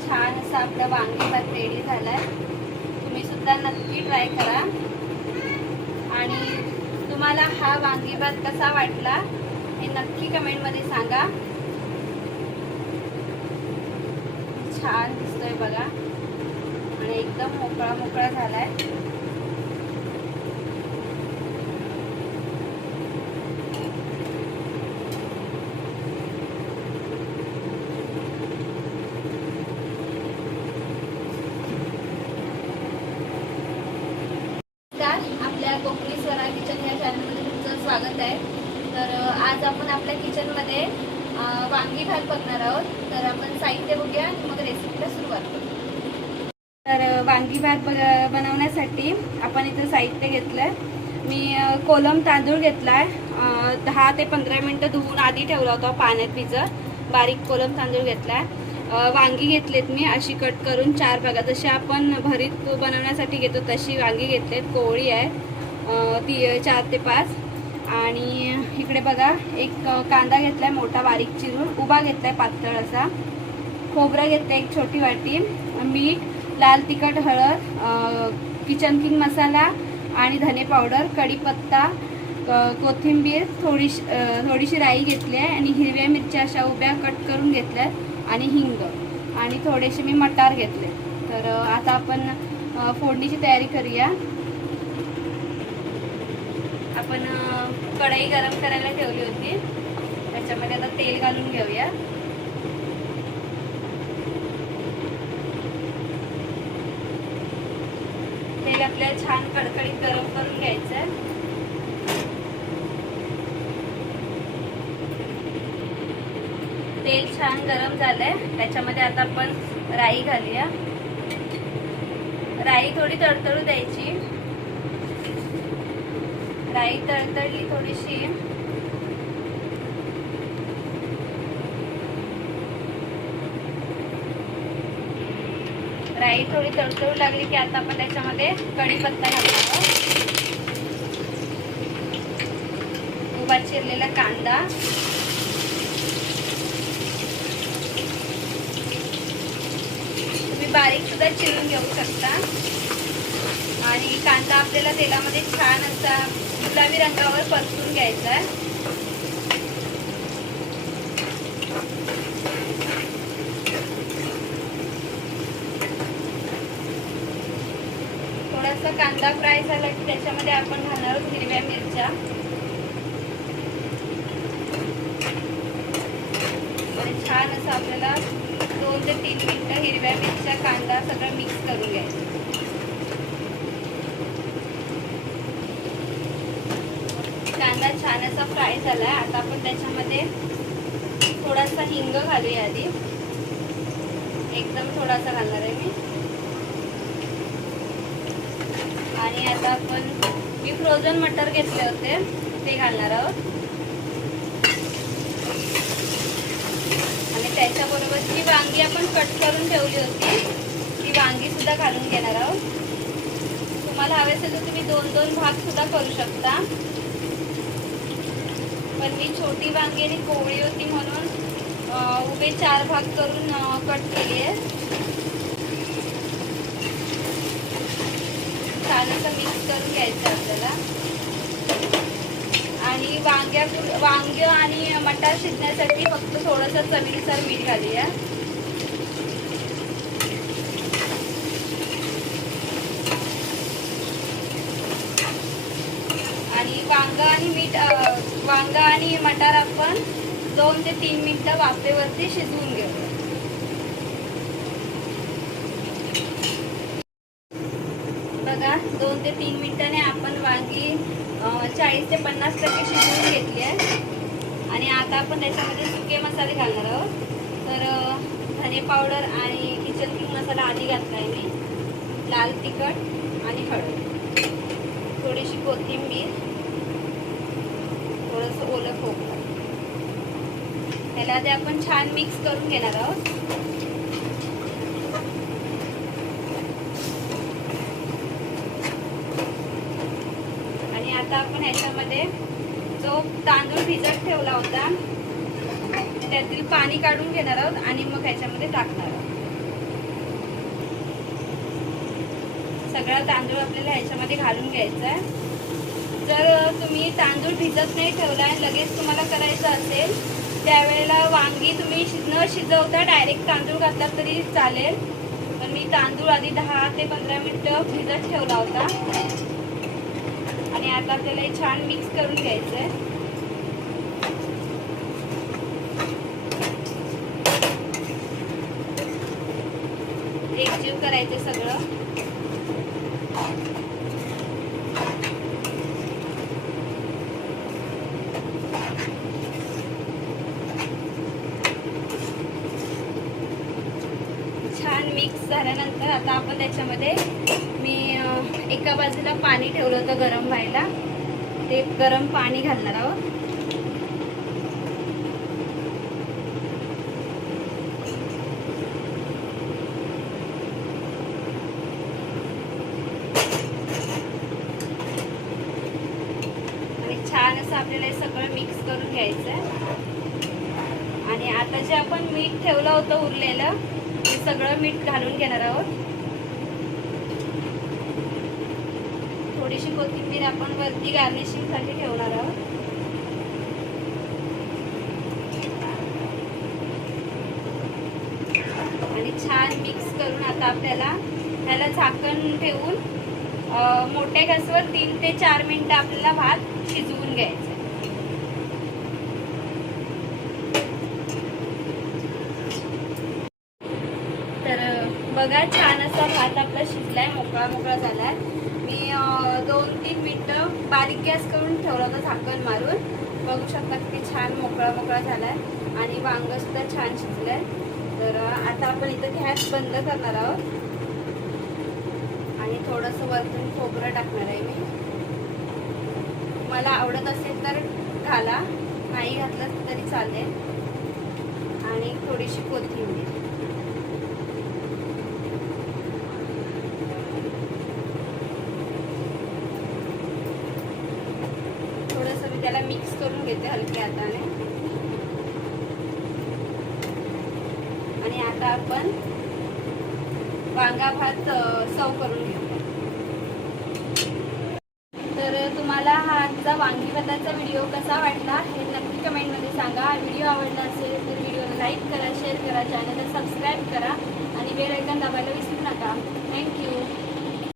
छान असा आपला वांगी भात रेडी झालाय। तुम्ही सुद्धा नक्की ट्राय करा आणि तुम्हाला हा वांगी भात कसा वाटला हे नक्की कमेंट मध्ये सांगा। छान दिसतोय बघा आणि एकदम मोकळा मोकळा झालाय। आपल्या कोकणी स्वरा किचन या चॅनलमध्ये तुमचं स्वागत आहे। तर आज आपण आपल्या किचनमध्ये वांगी भात बघणार आहोत। तर आपण साहित्य बघूया आणि मग रेसिपीला सुरुवात करू। तर वांगी भात बनवण्यासाठी आपण इथे साहित्य घेतलंय। मी कोलम तांदूळ घेतलाय, 10 ते 15 मिनिटं धुवून आधी ठेवला होता पाण्यात भिजत। बारीक कोलम तांदूळ घेतलाय। वांगी घेतलेत मी अशी कट करून 4 भागात, जशी आपण भरीत बनवण्यासाठी घेतो तशी वांगी घेतलेत। कोवळी आहे ती 4 ते 5। आणि इकडे बघा एक कांदा घेतलाय मोठा बारीक चिरून, उभा घेतलाय पातळ असा। खोबरं घेतलंय एक छोटी वाटी, मीठ, लाल तिखट, हळद, किचन किंग मसाला आणि धने पावडर, कढीपत्ता, कोथिंबीर, थोडीशी राई घेतली आहे आणि हिरव्या मिरच्या अशा उभ्या कट करून घेतल्यात आणि हिंग आणि थोडेसे मी मटार घेतले। तर आता आपण फोडणीची तयारी करूया। आपण कढई गरम करायला ठेवली होती, त्याच्यामध्ये आता तेल घालून घेऊया। तेल आपल्याला छान कडकडीत गरम करून घ्यायचं। तेल छान गरम झालंय, त्याच्यामध्ये आता आपण राई घालूया। राई थोडी तडतडू द्यायची। राई तडतडली थोडीशी राई थोडी तडतडू लागली की आता आपण त्याच्यामध्ये कढीपत्ता घालणार आहोत, उभा चिरलेला कांदा, तुम्ही बारीक सुद्धा चिरून घेऊ शकता। आणि कांदा आपल्याला तेलामध्ये छान असा गुलाबी रंगावर परतून घ्यायचा आहे। थोडासा कांदा फ्राय झाला की त्याच्यामध्ये आपण घालणार आहोत हिरव्या मिरच्या आणि छान असं आपल्याला 2 ते 3 मिनिटं हिरव्या मिरच्या कांदा सगळं मिक्स करून घ्यायचं। कांदा छान असा फ्राय झालाय, आता आपण त्याच्यामध्ये थोडासा हिंग घालूया आधी, एकदम थोडासा घालणार आहे मी। आणि आता आपण मी फ्रोझन मटर घेतले होते ते घालणार आहोत आणि त्याच्याबरोबर जी वांगी आपण कट करून ठेवली होती ती वांगी सुद्धा घालून घेणार आहोत। तुम्हाला हवे असेल तर तुम्ही 2-2 भाग सुद्धा करू शकता, पण मी छोटी वांगी आणि कोवळी होती म्हणून उभे 4 भाग करून कट केली आहे। छान असं मिक्स करून घ्यायचं आपल्याला। आणि वांगे आणि मटार शिजण्यासाठी फक्त थोडंसं चवीनुसार मीठ घालूया। आणि वांगा आणि मटार आपण 2 ते 3 मिनिटं वाफेवरती शिजवून घेऊ। बघा 2 ते 3 मिनिटांनी आपण वांगी 40 ते 50% शिजवून घेतली आहे। आणि आता आपण त्याच्यामध्ये सुके मसाले घालणार आहोत। तर धने पावडर आणि किचन किंग मसाला आधी घातलाय मी, लाल तिखट आणि हळद, थोडीशी कोथिंबीर, थोडंसं ओलं खोबरं, त्याला आधी आपण छान मिक्स करून घेणार आहोत। आणि आता आपण ह्याच्यामध्ये जो तांदूळ भिजत ठेवला होता त्यातील पाणी काढून घेणार आहोत आणि मग ह्याच्यामध्ये टाकणार आहोत। सगळा तांदूळ आपल्याला ह्याच्यामध्ये घालून घ्यायचा आहे. जर तुम्ही तांदूळ भिजत नाही ठेवला आणि लगेच तुम्हाला करायचं असेल त्यावेळेला वांगी तुम्ही न शिजवता डायरेक्ट तांदूळ घातला तरी चालेल. पण मी तांदूळ आधी 10 ते 15 मिनिटं भिजत ठेवला होता. आणि आता आपल्याला हे छान मिक्स करून घ्यायचं आहे. एकजीव करायचे सगळं. छान मिक्स झाल्यानंतर आता आपण त्याच्यामध्ये मी एका बाजूला पाणी ठेवलं होतं गरम व्हायला, ते गरम पाणी घालणार आहोत. आणि छान असं आपल्याला हे सगळं मिक्स करून घ्यायचं आहे. आणि आता जे आपण मीठ ठेवलं होतं उरलेलं हे सगळं मीठ घालून घेणार आहोत. थोडीशी कोथिंबीर आपण वरती गार्निशिंग साठी ठेवणार आहोत. आणि छान मिक्स करून आता आपल्याला त्याला झाकण ठेवून मोठ्या गॅसवर 3 ते 4 मिनिटं आपल्याला भात शिजवून घ्यायचा. बघा छान असा भात आपला शिजलाय, मोकळा मोकळा झालाय. मी 2-3 मिनिटं बारीक गॅस करून ठेवला होता झाकण मारून. बघू शकता किती छान मोकळा मोकळा झालाय आणि वांग सुद्धा छान शिजलंय. तर आता आपण इथं गॅस बंद करणार आहोत आणि थोडंसं वरतून खोबरं टाकणार आहे मी. मला आवडत असेल तर घाला, नाही घातलं तरी चालेल. आणि थोडीशी कोथिंबीर. त्याला मिक्स करून घेते हलक्या हाताने. आणि आता आपण वांगा भात सर्व करून घेऊ. तर तुम्हाला हा आजचा वांगी भाताचा व्हिडिओ कसा वाटला हे नक्की कमेंटमध्ये सांगा. व्हिडिओ आवडला असेल तर व्हिडिओला लाईक करा, शेअर करा, चॅनलला सबस्क्राईब करा आणि बेल आयकॉन दाबायला विसरू नका. थँक्यू.